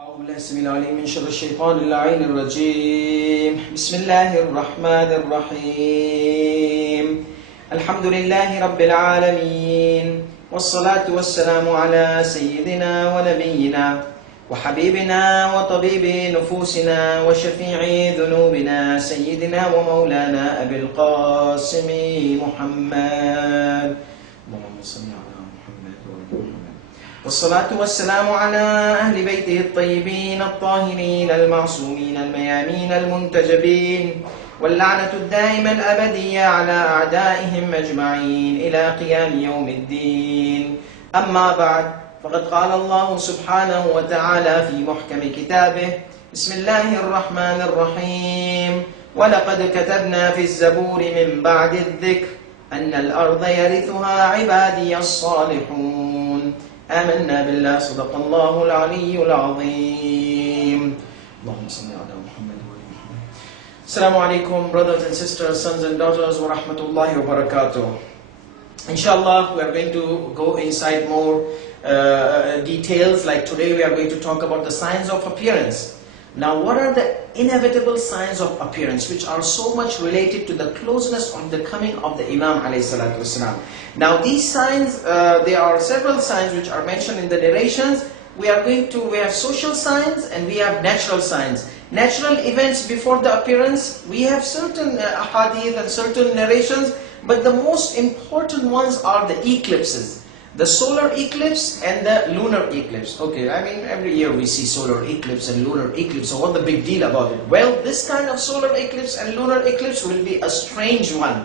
أعوذ بالله السميع العليم من شر الشيطان اللعين الرجيم. بسم الله الرحمن الرحيم. الحمد لله رب العالمين، والصلاة والسلام على سيدنا ونبينا وحبيبنا وطبيب نفوسنا وشفيع ذنوبنا سيدنا ومولانا أبي القاسم محمد. اللهم صل على محمد وآل محمد. والصلاة والسلام على أهل بيته الطيبين الطاهرين المعصومين الميامين المنتجبين، واللعنة الدائمة الأبدية على أعدائهم أجمعين إلى قيام يوم الدين. أما بعد، فقد قال الله سبحانه وتعالى في محكم كتابه: بسم الله الرحمن الرحيم. ولقد كتبنا في الزبور من بعد الذكر أن الأرض يرثها عبادي الصالحون. آمنا بالله، صدق الله العلي العظيم. اللهم صل على محمد وآل محمد. Assalamu alaikum, brothers and sisters, sons and daughters, wa rahmatullahi wa barakatuh. Inshallah, we are going to go inside more details. Like today, we are going to talk about the signs of appearance. Now, what are the inevitable signs of appearance which are so much related to the closeness of the coming of the Imam alayhi salatu wasalam? Now, these signs, there are several signs which are mentioned in the narrations. We have social signs and we have natural signs. Natural events before the appearance, we have certain hadith and certain narrations, but the most important ones are the eclipses. The solar eclipse and the lunar eclipse. Okay, I mean every year we see solar eclipse and lunar eclipse, so what's the big deal about it? Well, this kind of solar eclipse and lunar eclipse will be a strange one,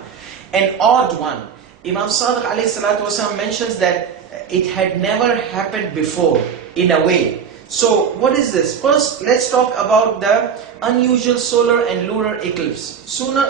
an odd one. Imam Sadiq alayhi salatu wasalam mentions that it had never happened before in a way. So what is this? First, let's talk about the unusual solar and lunar eclipse. Solar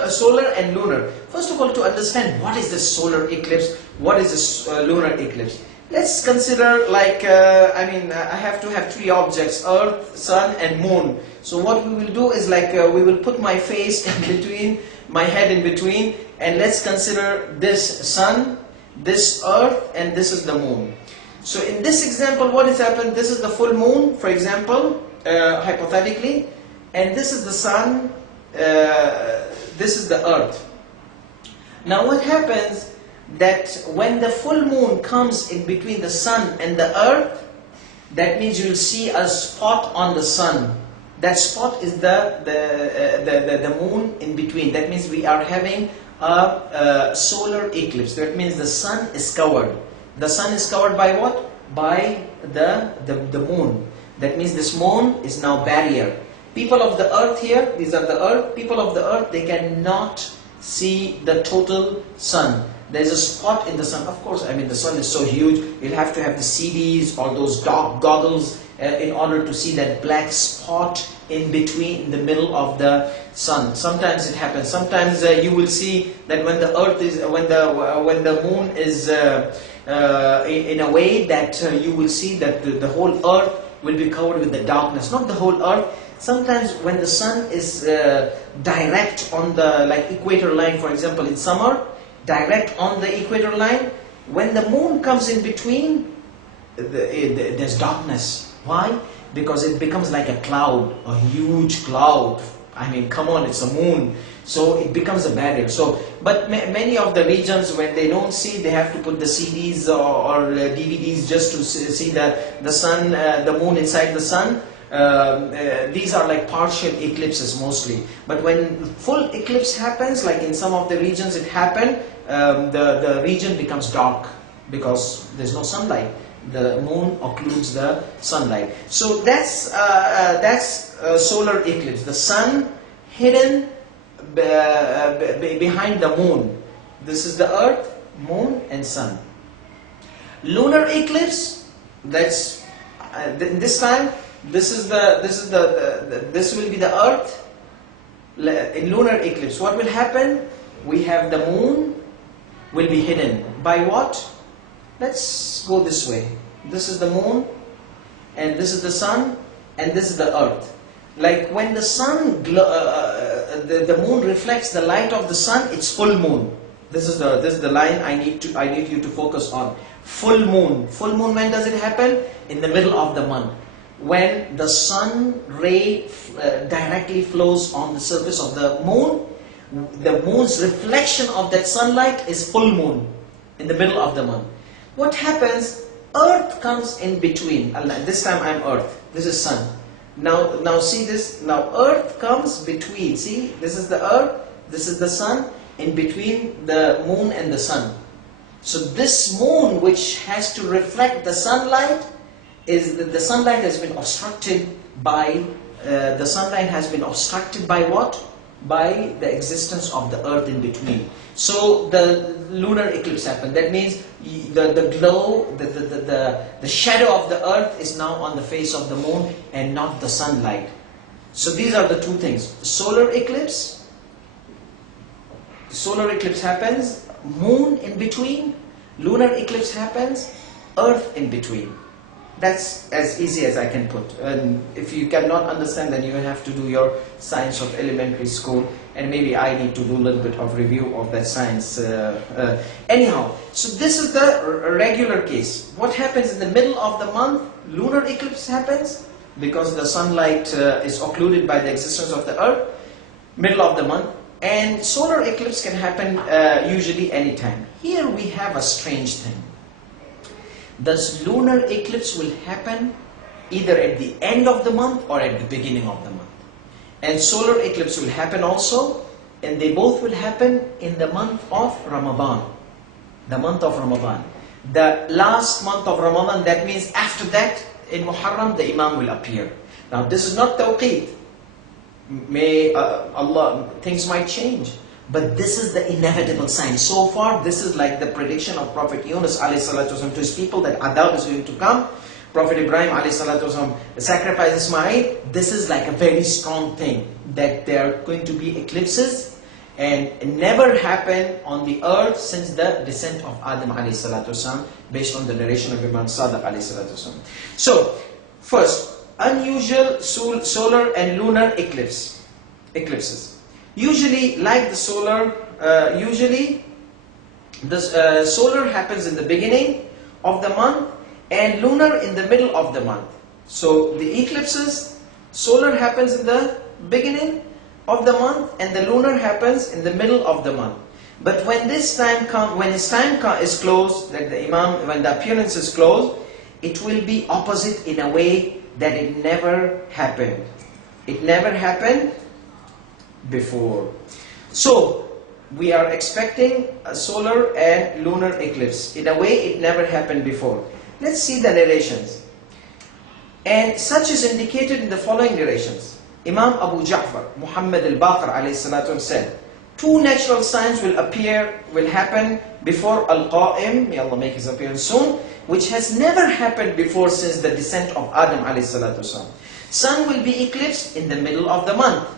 and lunar. First of all, to understand what is this solar eclipse, what is this lunar eclipse? Let's consider like, I have to have three objects: Earth, Sun and Moon. So what we will do is like, we will put my face in between, my head in between, and let's consider this Sun, this Earth, and this is the Moon. So in this example, what has happened? This is the full moon, for example, hypothetically, and this is the sun, this is the earth. Now what happens that when the full moon comes in between the sun and the earth, that means you will see a spot on the sun. That spot is the moon in between. That means we are having a solar eclipse. That means the sun is covered. The sun is covered by what? By the moon. That means this moon is now barrier. People of the earth here, these are the earth, people of the earth, they cannot see the total sun. There is a spot in the sun. Of course, I mean the sun is so huge, you'll have to have the CDs or those dark goggles in order to see that black spot in between, in the middle of the sun. Sometimes it happens. Sometimes you will see that when the earth is, when the moon is in a way that you will see that the whole earth will be covered with the darkness. Not the whole earth. Sometimes when the sun is direct on the equator line, for example in summer, direct on the equator line, when the moon comes in between, there's darkness. Why? Because it becomes like a cloud, a huge cloud. I mean, come on, it's a moon. So it becomes a barrier. So, but many of the regions, when they don't see, they have to put the CDs or DVDs just to see the sun, the moon inside the sun. These are like partial eclipses mostly. But when full eclipse happens, like in some of the regions it happened, the region becomes dark because there's no sunlight. The moon occludes the sunlight. So that's solar eclipse. The sun hidden behind the moon. This is the earth, moon and sun. Lunar eclipse, that's this time this will be the earth in lunar eclipse. What will happen? We have the moon will be hidden by what? Let's go this way. This is the moon and this is the sun and this is the earth. Like when the sun, the moon reflects the light of the sun, it's full moon. This is the line I need you to focus on. Full moon. Full moon, when does it happen? In the middle of the month. when the sun ray directly flows on the surface of the moon. The moon's reflection of that sunlight is full moon in the middle of the month. What happens? Earth comes in between. This time I'm Earth. This is sun. Now see this. Now Earth comes between. See, this is the Earth. This is the sun. In between the moon and the sun. So this moon, which has to reflect the sunlight, the sunlight has been obstructed by what? By the existence of the earth in between. So the lunar eclipse happened. That means the glow, the shadow of the earth is now on the face of the moon and not the sunlight. So these are the two things. Solar eclipse happens, moon in between, lunar eclipse happens, earth in between. That's as easy as I can put. And if you cannot understand, then you have to do your science of elementary school, and maybe I need to do a little bit of review of that science. Anyhow, so this is the regular case. What happens in the middle of the month? Lunar eclipse happens because the sunlight is occluded by the existence of the earth, middle of the month. And solar eclipse can happen usually anytime. Here we have a strange thing. The lunar eclipse will happen either at the end of the month or at the beginning of the month. And solar eclipse will happen also, and they both will happen in the month of Ramadan. The month of Ramadan. The last month of Ramadan, that means after that, in Muharram, the Imam will appear. Now this is not tawqeed. May Allah, things might change. But this is the inevitable sign. So far, this is like the prediction of Prophet Yunus ﷺ to his people that Adab is going to come. Prophet Ibrahim ﷺ sacrificed Ismail. This is like a very strong thing, that there are going to be eclipses, and it never happened on the earth since the descent of Adam ﷺ, based on the narration of Imam Sadiq ﷺ. So, first, unusual solar and lunar eclipses. Usually, like the solar, solar happens in the beginning of the month and lunar in the middle of the month. So the eclipses, solar happens in the beginning of the month and the lunar happens in the middle of the month. But when this time is closed, like the Imam, when the appearance is closed, it will be opposite in a way that it never happened. It never happened before. So we are expecting a solar and lunar eclipse in a way it never happened before. Let's see the narrations. And such is indicated in the following narrations. Imam Abu Ja'far Muhammad al-Baqir alayhi salatu said, two natural signs will happen before Al-Qa'im, may Allah make his appearance soon, which has never happened before since the descent of Adam alayhi salatu. Sun will be eclipsed in the middle of the month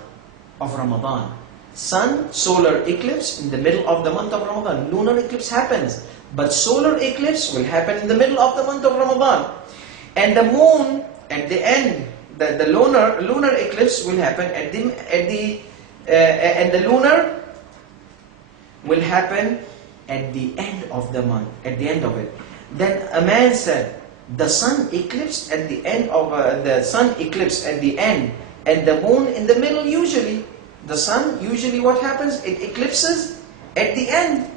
of Ramadan. Sun, solar eclipse in the middle of the month of Ramadan. Lunar eclipse happens, but solar eclipse will happen in the middle of the month of Ramadan. And the moon at the end, the lunar eclipse will happen and the lunar will happen at the end of the month, at the end of it. Then a man said, the sun eclipsed at the end of the end, and the moon in the middle. Usually the sun, usually what happens, it eclipses at the end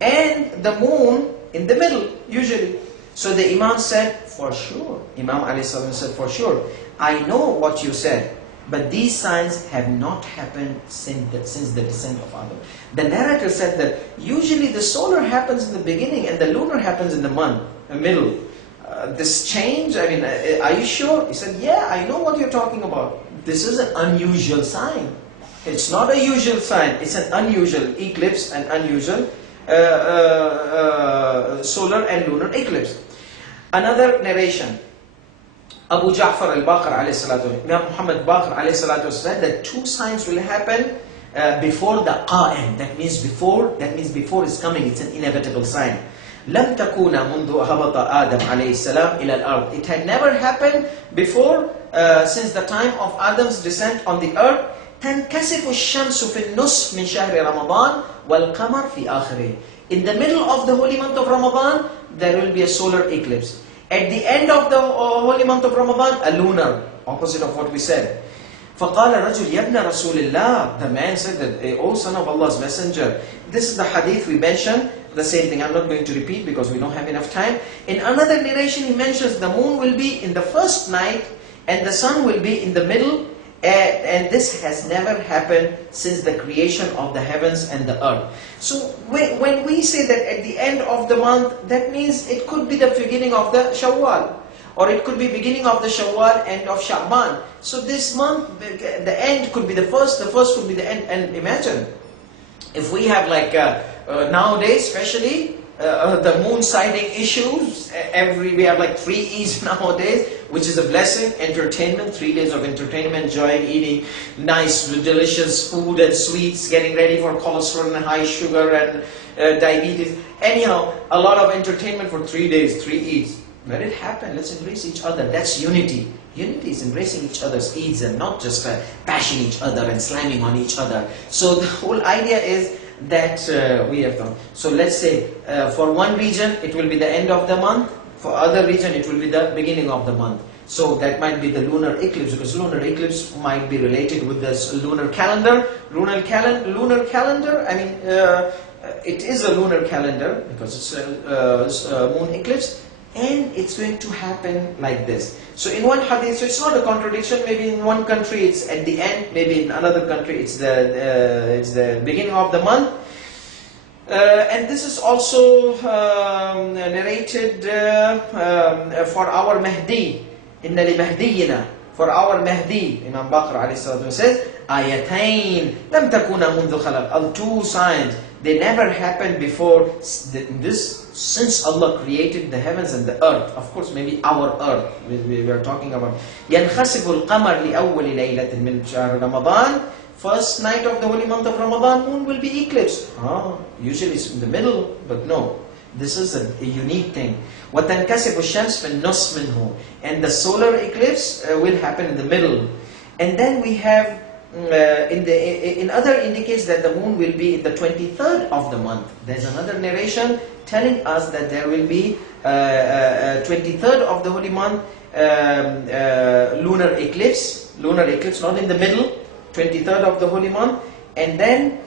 and the moon in the middle usually. So the Imam said, for sure, Imam alayhi salam said, for sure, I know what you said, but these signs have not happened since the descent of Adam. The narrator said that usually the solar happens in the beginning and the lunar happens in the middle. This change, I mean, are you sure? He said, yeah, I know what you're talking about. This is an unusual sign. It's not a usual sign. It's an unusual eclipse, an unusual solar and lunar eclipse. Another narration. Abu Ja'far al-Baqir alayhi salatu, Imam Muhammad Baqir alayhi salatu said that two signs will happen before the Qa'im. That means before is coming. It's an inevitable sign. لم تكون منذ هبط آدم عليه السلام إلى الأرض. It had never happened before since the time of Adam's descent on the earth. تنكسف الشمس في النصف من شهر رمضان والقمر في آخره. In the middle of the holy month of Ramadan, there will be a solar eclipse. At the end of the holy month of Ramadan, a lunar, opposite of what we said. فَقَالَ رَجُلْ يَبْنَ رَسُولِ اللَّهِ. The man said that, O son of Allah's messenger. This is the hadith we mentioned, the same thing. I'm not going to repeat because we don't have enough time. In another narration he mentions the moon will be in the first night and the sun will be in the middle. And this has never happened since the creation of the heavens and the earth. So when we say that at the end of the month, that means it could be the beginning of the Shawwal. Or it could be beginning of the Shawwal, end of Sha'ban. So this month, the end could be the first could be the end. And imagine, if we have like, nowadays especially, the moon sighting issues, we have like 3 E's nowadays, which is a blessing. Entertainment, 3 days of entertainment, enjoying, eating nice, delicious food and sweets, getting ready for cholesterol and high sugar and diabetes. Anyhow, a lot of entertainment for 3 days, 3 E's. Let it happen, let's embrace each other. That's unity. Unity is embracing each other's Eids and not just bashing each other and slamming on each other. So the whole idea is that we have done. So let's say for one region it will be the end of the month, for other region it will be the beginning of the month. So that might be the lunar eclipse, because lunar eclipse might be related with this lunar calendar. Lunar calendar, I mean, it is a lunar calendar because it's a moon eclipse. And it's going to happen like this. So in one hadith, so it's not a contradiction. Maybe in one country it's at the end, maybe in another country it's the beginning of the month. And this is also narrated for our Mahdi. Inna li Mahdiyina. For our Mahdi, Imam Baqir alayhi salatu says, Ayatayn lam takuna mundu khalaq. 2 signs, they never happened before this. Since Allah created the heavens and the earth, of course, maybe our earth, we were talking about. يَنْخَسِفُ الْقَمَرْ لِأَوَّلِ لَيْلَةٍ مِنْ شَهْرِ رَمَضَانِ. First night of the holy month of Ramadan, moon will be eclipsed. Usually it's in the middle, but no. This is a unique thing. وَتَنْكَسِفُ الشَّمْسِ فِي النُّصْفِ مِنْهُ. And the solar eclipse will happen in the middle. And then we have in other indicates that the moon will be in the 23rd of the month. There's another narration telling us that there will be 23rd of the holy month lunar eclipse, not in the middle, 23rd of the holy month, and then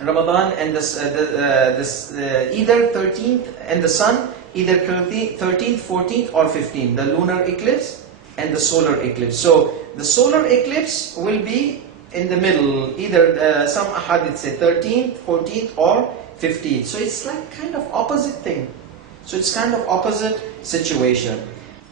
Ramadan and either 13th and the sun, either 13th, 14th or 15th, the lunar eclipse and the solar eclipse. So the solar eclipse will be in the middle, either some hadith say 13th, 14th or 15th. So it's like kind of opposite thing. So it's kind of opposite situation.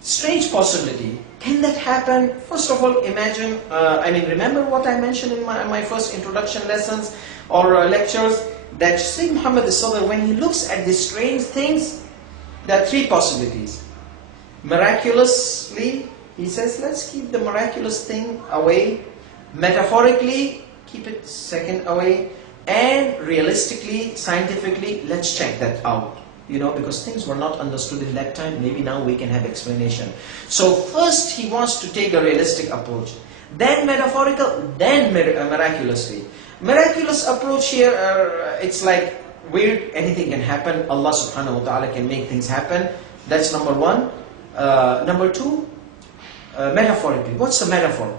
Strange possibility. Can that happen? First of all, imagine, remember what I mentioned in my first introduction lessons or lectures, that Sayyid Muhammad as-Sadr, when he looks at these strange things, there are 3 possibilities. Miraculously, he says, let's keep the miraculous thing away. Metaphorically, keep it second away. And realistically, scientifically, let's check that out. You know, because things were not understood in that time, maybe now we can have explanation. So first he wants to take a realistic approach, then metaphorical, then miraculously. Miraculous approach here, it's like weird, anything can happen. Allah subhanahu wa ta'ala can make things happen. That's number 1. Number 2, metaphorically. What's the metaphor?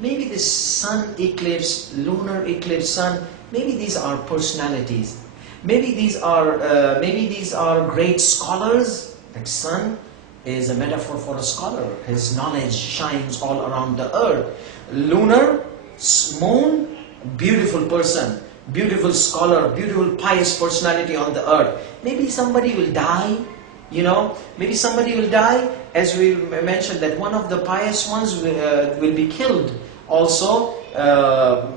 Maybe this sun eclipse, lunar eclipse, sun, maybe these are personalities. Maybe these are great scholars. Like sun is a metaphor for a scholar. His knowledge shines all around the earth. Lunar, moon, beautiful person, beautiful scholar, beautiful pious personality on the earth. Maybe somebody will die. You know, maybe somebody will die, as we mentioned that one of the pious ones will be killed also.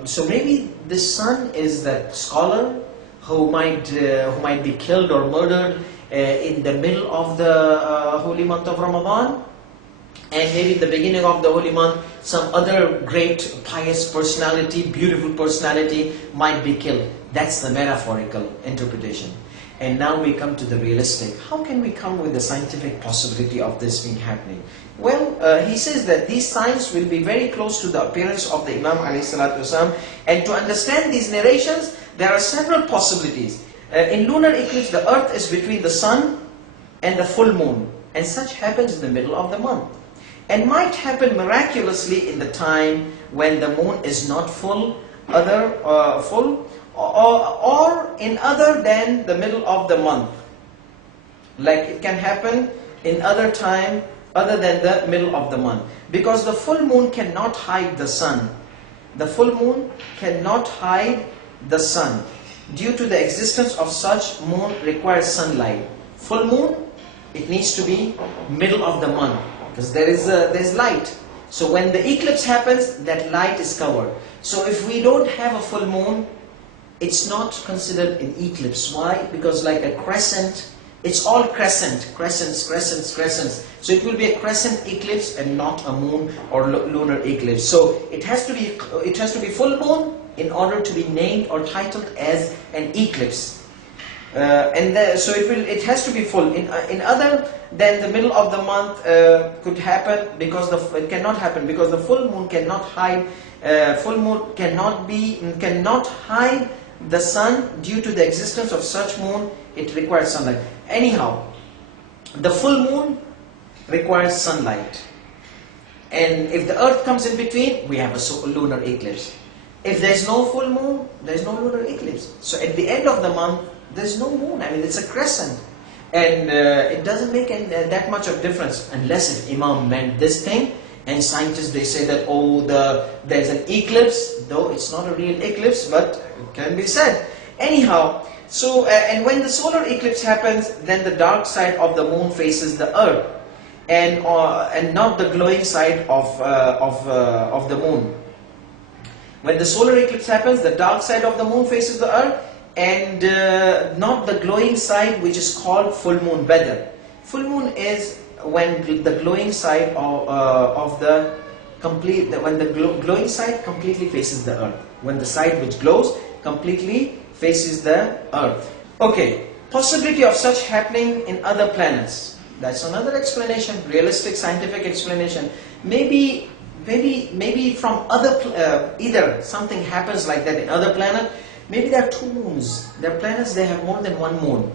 So maybe this sun is that scholar who might be killed or murdered in the middle of the holy month of Ramadan, and maybe in the beginning of the holy month some other great pious personality, beautiful personality might be killed. That's the metaphorical interpretation. And now we come to the realistic. How can we come with the scientific possibility of this being happening? Well, he says that these signs will be very close to the appearance of the Imam alayhi salatu wasalam. And to understand these narrations, there are several possibilities. In lunar eclipse, the earth is between the sun and the full moon, and such happens in the middle of the month, and might happen miraculously in the time when the moon is not full, or in other than the middle of the month. Like it can happen in other time other than the middle of the month, because the full moon cannot hide the sun. The full moon cannot hide the sun. Due to the existence of such moon requires sunlight. Full moon, it needs to be middle of the month, because there's light. So when the eclipse happens, that light is covered. So if we don't have a full moon, it's not considered an eclipse. Why? Because like a crescent, it's all crescents. So it will be a crescent eclipse and not a moon or lunar eclipse. So it has to be full moon in order to be named or titled as an eclipse. So it has to be full. In other than the middle of the month could happen, because it cannot happen because the full moon cannot hide. Full moon cannot hide the sun. Due to the existence of such moon, it requires sunlight. Anyhow, the full moon requires sunlight, and if the earth comes in between, we have a lunar eclipse. If there's no full moon, there's no lunar eclipse. So at the end of the month, there's no moon. I mean, it's a crescent, and it doesn't make that much of difference, unless if Imam meant this thing. And scientists, they say that, oh, there's an eclipse, though it's not a real eclipse, but it can be said. Anyhow, so and when the solar eclipse happens, then the dark side of the moon faces the earth, and not the glowing side of the moon. When the solar eclipse happens, the dark side of the moon faces the earth, and not the glowing side, which is called full moon weather. Full moon is when the glowing side glowing side completely faces the earth. When the side which glows completely faces the earth. Okay, possibility of such happening in other planets. That's another explanation, realistic scientific explanation. Maybe from other either something happens like that in other planet. Maybe there are two moons. There are planets, they have more than one moon.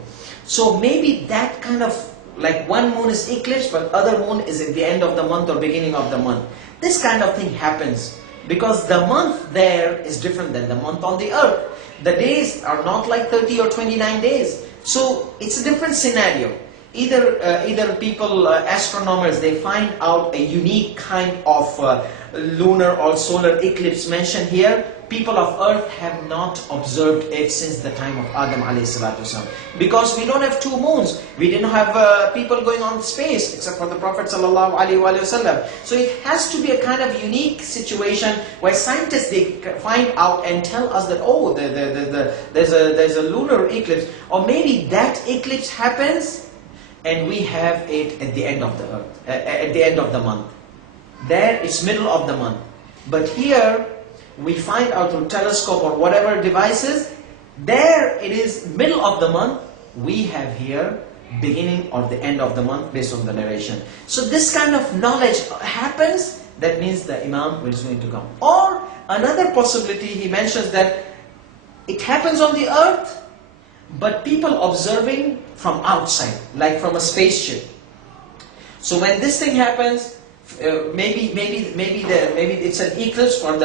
So maybe that kind of, like one moon is eclipse, but other moon is at the end of the month or beginning of the month. This kind of thing happens because the month there is different than the month on the earth. The days are not like 30 or 29 days. So it's a different scenario. Either people, astronomers, they find out a unique kind of lunar or solar eclipse mentioned here. People of earth have not observed it since the time of Adam ﷺ. Because we don't have two moons. We didn't have people going on space except for the Prophet ﷺ. So it has to be a kind of unique situation where scientists, they find out and tell us that, oh, there's a lunar eclipse. Or maybe that eclipse happens and we have it at the end of the earth, at the end of the month. There it's middle of the month. But here we find out through telescope or whatever devices, there it is middle of the month. We have here beginning or the end of the month based on the narration. So this kind of knowledge happens, that means the Imam is going to come. Or another possibility, he mentions that it happens on the earth, but people observing from outside, like from a spaceship. So when this thing happens, maybe it's an eclipse for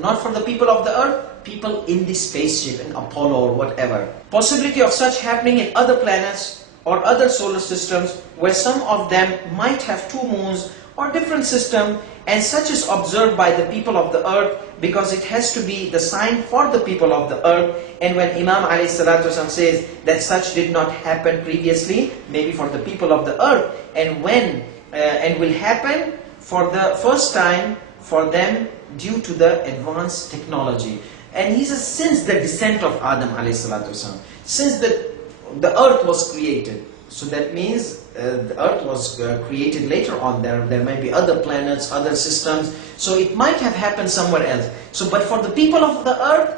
not for the people of the earth, people in the spaceship, in Apollo or whatever. Possibility of such happening in other planets or other solar systems, where some of them might have two moons or different system, and such is observed by the people of the earth, because it has to be the sign for the people of the earth. And when Imam ﷺ says that such did not happen previously, maybe for the people of the earth, and will happen for the first time for them due to the advanced technology. And he says, since the descent of Adam ﷺ, since the earth was created. So that means the earth was created later on. There may be other planets, other systems. So it might have happened somewhere else. So, but for the people of the earth,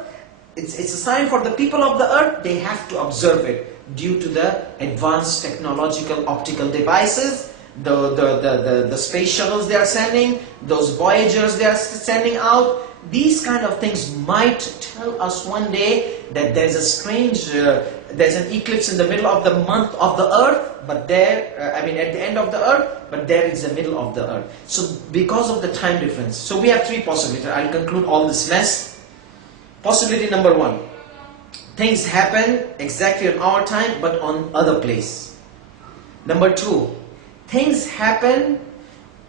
it's a sign for the people of the earth, they have to observe it due to the advanced technological optical devices, the space shuttles they are sending, those Voyagers they are sending out. these kind of things might tell us one day that there's a strange, there's an eclipse in the middle of the month of the earth, but there, at the end of the earth, but there is the middle of the earth. So because of the time difference. So we have three possibilities. I'll conclude all this mess. Possibility number one. Things happen exactly on our time, but on other place. Number two. Things happen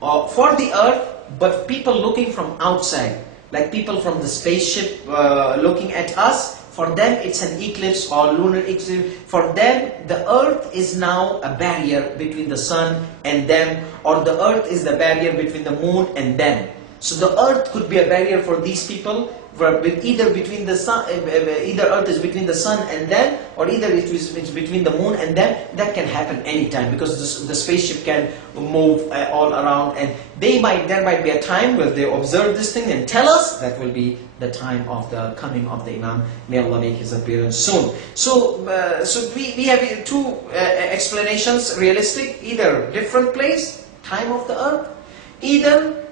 for the earth, but people looking from outside. Like people from the spaceship looking at us. For them it's an eclipse or lunar eclipse. For them the earth is now a barrier between the sun and them, or the earth is the barrier between the moon and them. So the earth could be a barrier for these people, either between the sun, either earth is between the sun and them, or either it's between the moon and them. That can happen anytime, because the spaceship can move all around, and there might be a time where they observe this thing and tell us. That will be the time of the coming of the Imam. May Allah make his appearance soon. So we have two explanations, realistic: either different place, time of the earth, either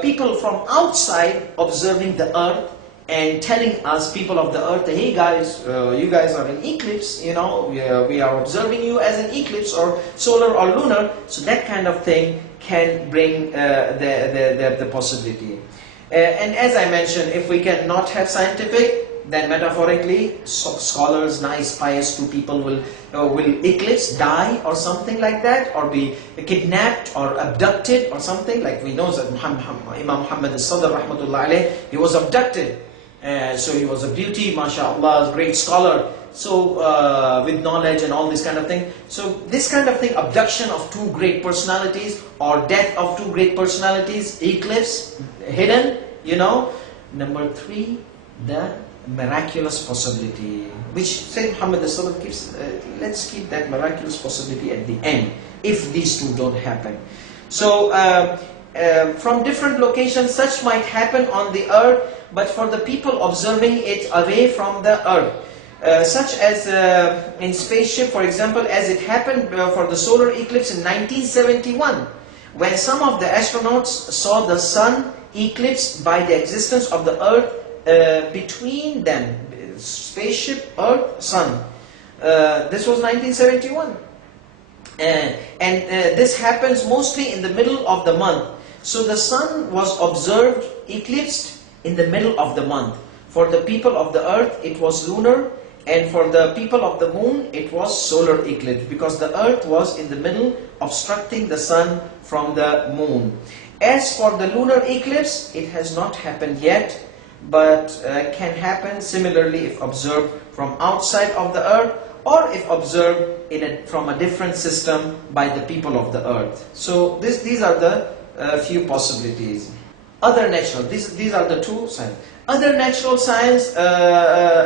people from outside observing the earth and telling us, people of the earth, hey guys, you guys are in eclipse, we are observing you as an eclipse, or solar or lunar. So that kind of thing can bring the possibility. And as I mentioned, if we cannot have scientific, then metaphorically, scholars, nice, pious two people will eclipse, die or something like that, or be kidnapped or abducted or something. Like we know that Imam Muhammad al-Sadr rahmatullah alayh, he was abducted. So he was a beauty, mashallah, great scholar. So with knowledge and all this kind of thing. So this kind of thing, abduction of two great personalities, or death of two great personalities, eclipse, hidden, Number three, the miraculous possibility, which Sayyid Muhammad al-Sadr keeps, let's keep that miraculous possibility at the end, if these two don't happen. So from different locations, such might happen on the earth, but for the people observing it away from the earth. Such as in spaceship, for example, as it happened for the solar eclipse in 1971, when some of the astronauts saw the sun eclipsed by the existence of the earth between them, spaceship, earth, sun. This was 1971. And this happens mostly in the middle of the month. So the sun was observed eclipsed in the middle of the month. For the people of the earth, it was lunar, and for the people of the moon, it was solar eclipse, because the earth was in the middle, obstructing the sun from the moon. As for the lunar eclipse, it has not happened yet, but can happen similarly if observed from outside of the earth, or if observed from a different system by the people of the earth. So these are the few possibilities. Other natural, these are the two signs. Other natural signs,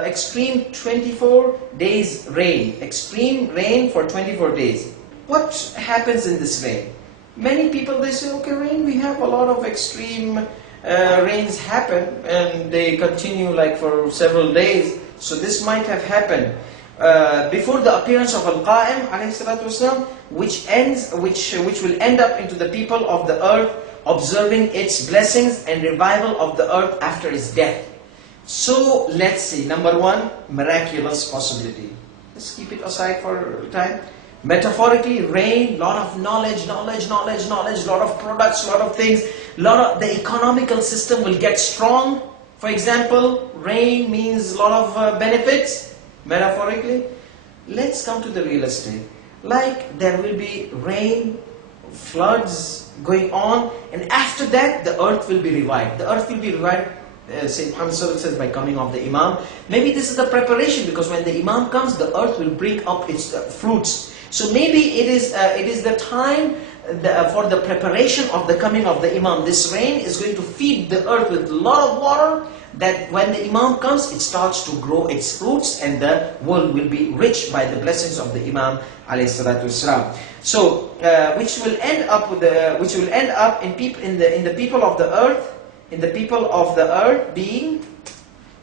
extreme 24 days rain. Extreme rain for 24 days. What happens in this rain? Many people, they say, okay, rain, we have a lot of extreme rains happen, and they continue like for several days. So this might have happened before the appearance of Al-Qa'im alayhi salatu wasalam, which will end up into the people of the earth observing its blessings and revival of the earth after its death. So let's see, number one, miraculous possibility. Let's keep it aside for time. Metaphorically, rain, lot of knowledge, lot of products, lot of things, the economical system will get strong. For example, rain means a lot of benefits, metaphorically. Let's come to the real estate. Like there will be rain, floods going on, and after that the earth will be revived. The earth will be revived, Sayyid Muhammad says, by coming of the Imam. Maybe this is the preparation, because when the Imam comes, the earth will bring up its fruits. So maybe it is the time for the preparation of the coming of the Imam. This rain is going to feed the earth with a lot of water, that when the Imam comes, it starts to grow its fruits, and the world will be rich by the blessings of the Imam alayhi salatu wasalam. So which will end up in the people of the earth, being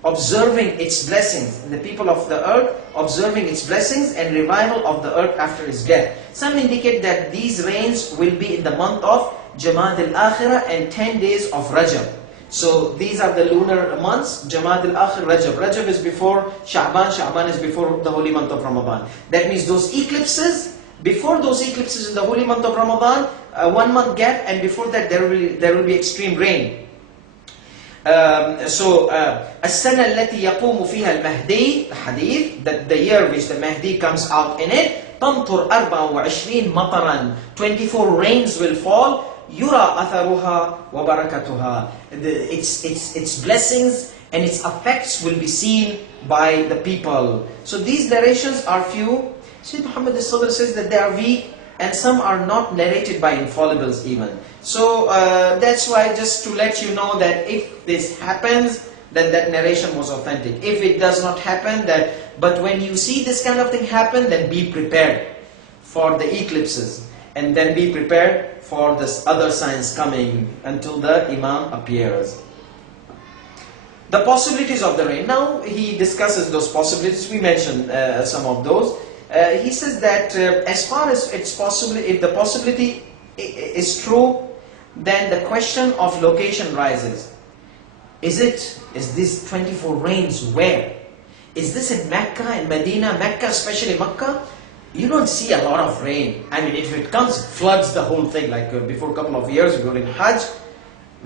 observing its blessings, and the people of the earth observing its blessings and revival of the earth after its death. Some indicate that these rains will be in the month of Jamad al-Akhirah and 10 days of Rajab. So these are the lunar months, Jamad al-Akhir, Rajab. Rajab is before Sha'ban, Sha'ban is before the holy month of Ramadan. That means those eclipses, before those eclipses in the holy month of Ramadan, 1 month gap, and before that there will be extreme rain. السنة التي يقوم فيها المهدي, the hadith, that the year which the Mahdi comes out in it, تمطر 24 مطرا, 24 rains will fall, يرى أثرها وبركتها. Its blessings and its effects will be seen by the people. So these narrations are few. Sayyid Muhammad says that they are weak, and some are not narrated by infallibles even. So that's why, just to let you know that if this happens, then that narration was authentic. If it does not happen, but when you see this kind of thing happen, then be prepared for the eclipses, and then be prepared for this other signs coming until the Imam appears. The possibilities of the rain. Now he discusses those possibilities. We mentioned some of those. He says that as far as it's possible, if the possibility is true, then the question of location rises. Is this 24 rains where? Is this in Mecca and Medina? Mecca, especially Mecca, you don't see a lot of rain. I mean, if it comes, it floods the whole thing. Like before a couple of years, we were in Hajj.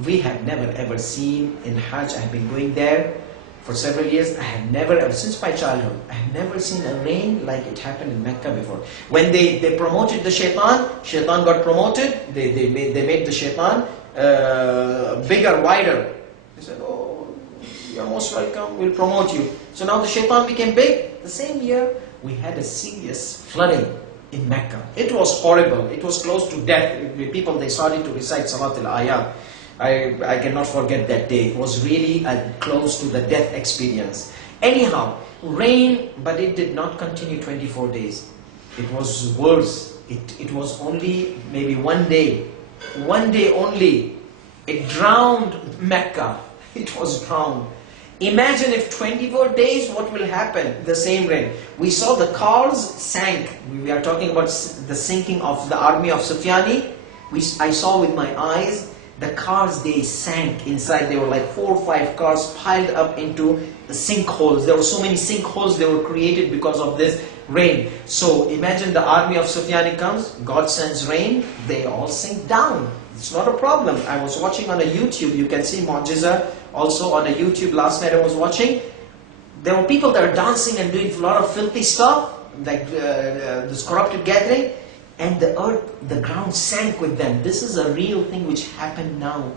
We have never ever seen in Hajj, I have been going there for several years, I have never ever, since my childhood, I have never seen a rain like it happened in Mecca before. When they promoted the shaitan got promoted, they made the shaitan bigger, wider. They said, oh, you're most welcome, we'll promote you. So now the shaitan became big. The same year, we had a serious flooding in Mecca. It was horrible. It was close to death. People, they started to recite Salat al-Ayat. I cannot forget that day. It was really close to the death experience. Anyhow, rain, but it did not continue 24 days. It was worse. It was only maybe 1 day. 1 day only. It drowned Mecca. It was drowned. Imagine if 24 days, what will happen? The same rain. We saw the cars sank. We are talking about the sinking of the army of Sufyani. I saw with my eyes, the cars, they sank inside. There were like 4 or 5 cars piled up into the sinkholes. There were so many sinkholes they were created because of this rain. So imagine the army of Sufyani comes, God sends rain, they all sink down. It's not a problem. I was watching on a YouTube, you can see Mu'jiza also on a YouTube last night I was watching. There were people that are dancing and doing a lot of filthy stuff, like this corrupted gathering. And the earth, the ground sank with them. This is a real thing which happened now.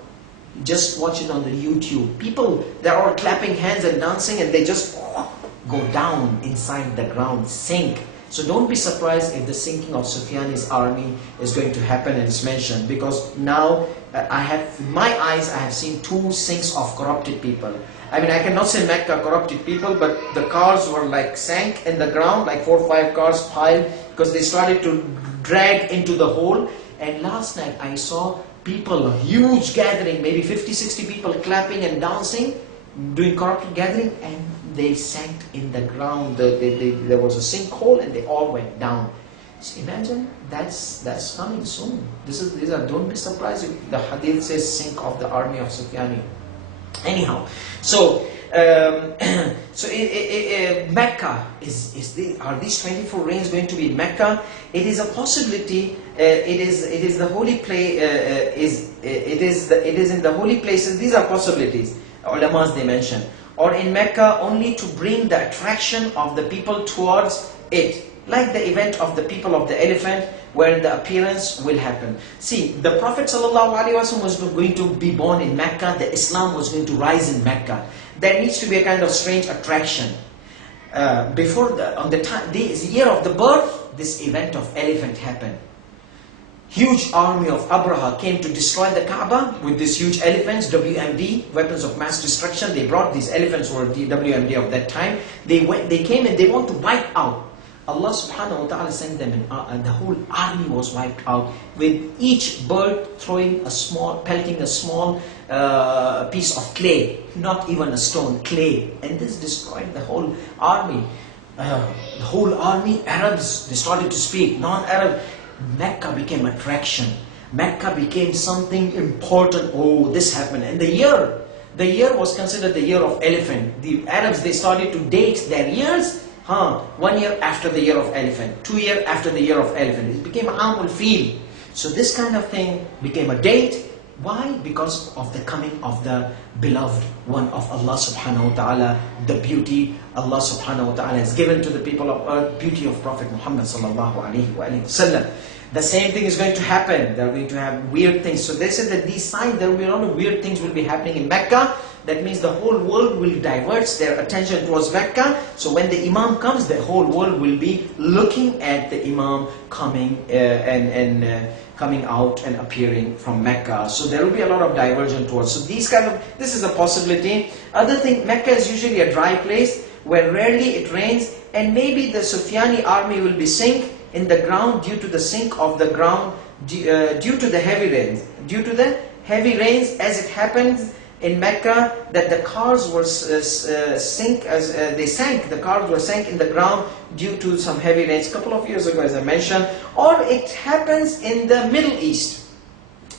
Just watch it on the YouTube. People, they're all clapping hands and dancing, and they just go down inside the ground, sink. So don't be surprised if the sinking of Sufyani's army is going to happen, and it's mentioned. Because now, in my eyes, I have seen 2 sinks of corrupted people. I mean, I cannot say Mecca corrupted people, but the cars were like sank in the ground, like 4 or 5 cars piled, because they started to drag into the hole. And last night I saw people, a huge gathering, maybe 50-60 people clapping and dancing, doing corrupted gathering, and they sank in the ground. There was a sinkhole and they all went down. So imagine that's coming soon. Don't be surprised if the hadith says sink of the army of Sufyani. Anyhow, so Mecca are these 24 rains going to be in Mecca? It is a possibility. It is the holy place. It is in the holy places. These are possibilities. Ulamas, they mention, or in Mecca only to bring the attraction of the people towards it, like the event of the people of the elephant, where the appearance will happen. See, the Prophet ﷺ was going to be born in Mecca. The Islam was going to rise in Mecca. There needs to be a kind of strange attraction. On the year of the birth, this event of elephant happened. Huge army of Abraha came to destroy the Kaaba with these huge elephants, WMD, weapons of mass destruction. They brought these elephants, were the WMD of that time. They came and they want to wipe out. Allah subhanahu wa ta'ala sent them, and the whole army was wiped out, with each bird pelting a small piece of clay, not even a stone, clay. And this destroyed the whole army. The whole army, Arabs, they started to speak, non-Arab. Mecca became attraction. Mecca became something important. Oh, this happened. And the year The year was considered the year of elephant. The Arabs, they started to date their years 1 year after the year of elephant, 2 years after the year of elephant. It became Amul Fil. So this kind of thing became a date. Why? Because of the coming of the beloved one of Allah subhanahu wa ta'ala, the beauty Allah subhanahu wa ta'ala has given to the people of earth, beauty of Prophet Muhammad sallallahu alayhi wa sallam. The same thing is going to happen. They are going to have weird things. So they said that these signs, there will be a lot of weird things will be happening in Mecca. That means the whole world will divert their attention towards Mecca. So when the Imam comes, the whole world will be looking at the Imam coming coming out and appearing from Mecca. So there will be a lot of diversion towards. So this is a possibility. Other thing, Mecca is usually a dry place where rarely it rains, and maybe the Sufyani army will be sink in the ground due to the sink of the ground due to the heavy rains. Due to the heavy rains, as it happens in Mecca, that the cars were the cars were sank in the ground due to some heavy rains a couple of years ago, as I mentioned. Or it happens in the Middle East,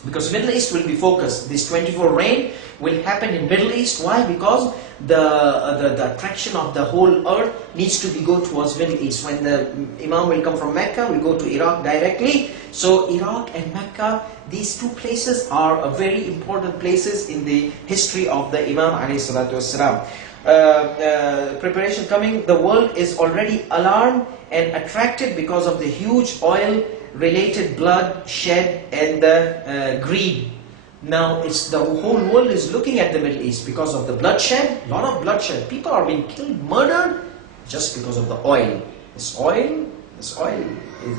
because Middle East will be focused. This 24 rain will happen in Middle East. Why? Because the attraction of the whole earth needs to be go towards Middle East. When the Imam will come from Mecca, will go to Iraq directly. So Iraq and Mecca, these two places are very important places in the history of the Imam alayhi salatu wasalam. Preparation coming, the world is already alarmed and attracted because of the huge oil related blood shed and the greed. Now it's the whole world is looking at the Middle East because of the bloodshed, a lot of bloodshed. People are being killed, murdered just because of the oil. This oil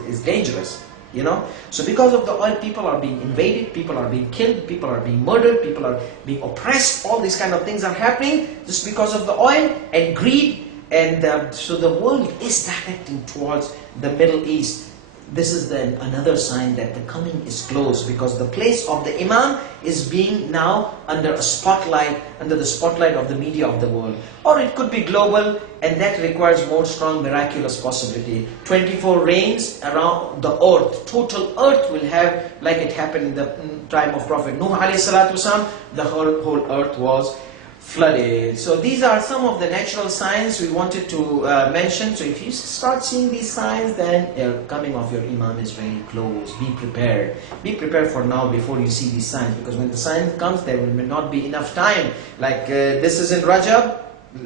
is dangerous, you know. So because of the oil, people are being invaded, people are being killed, people are being murdered, people are being oppressed. All these kind of things are happening just because of the oil and greed. And so the world is directing towards the Middle East. This is then another sign that the coming is close, because the place of the Imam is being now under a spotlight, under the spotlight of the media of the world. Or it could be global, and that requires more strong miraculous possibility. 24 rains around the earth, total earth will have, like it happened in the time of Prophet Nuh alayhi salatu wasalam, the whole earth was flooded. So these are some of the natural signs we wanted to mention. So if you start seeing these signs, then the coming of your Imam is very close. Be prepared. Be prepared for now before you see these signs, because when the sign comes, there will not be enough time. Like this is in Rajab.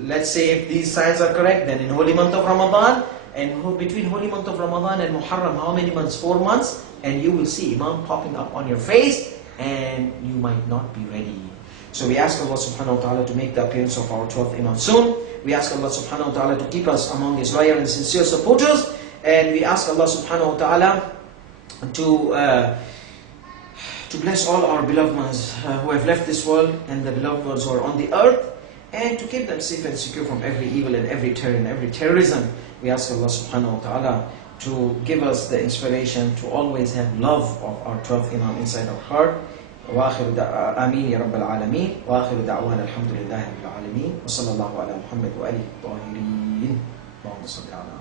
Let's say if these signs are correct, then in holy month of Ramadan, and between holy month of Ramadan and Muharram, how many months? 4 months, and you will see Imam popping up on your face, and you might not be ready. So we ask Allah subhanahu wa ta'ala to make the appearance of our 12th Imam soon. We ask Allah subhanahu wa ta'ala to keep us among His loyal and sincere supporters. And we ask Allah subhanahu wa ta'ala to bless all our beloved ones who have left this world, and the beloved ones who are on the earth, and to keep them safe and secure from every evil and every terror and every terrorism. We ask Allah subhanahu wa ta'ala to give us the inspiration to always have love of our 12th Imam inside our heart. وآخر آمين يا رب العالمين وآخر دعوانا الحمد لله رب العالمين وصلى الله على محمد وآله الطاهرين اللهم صل على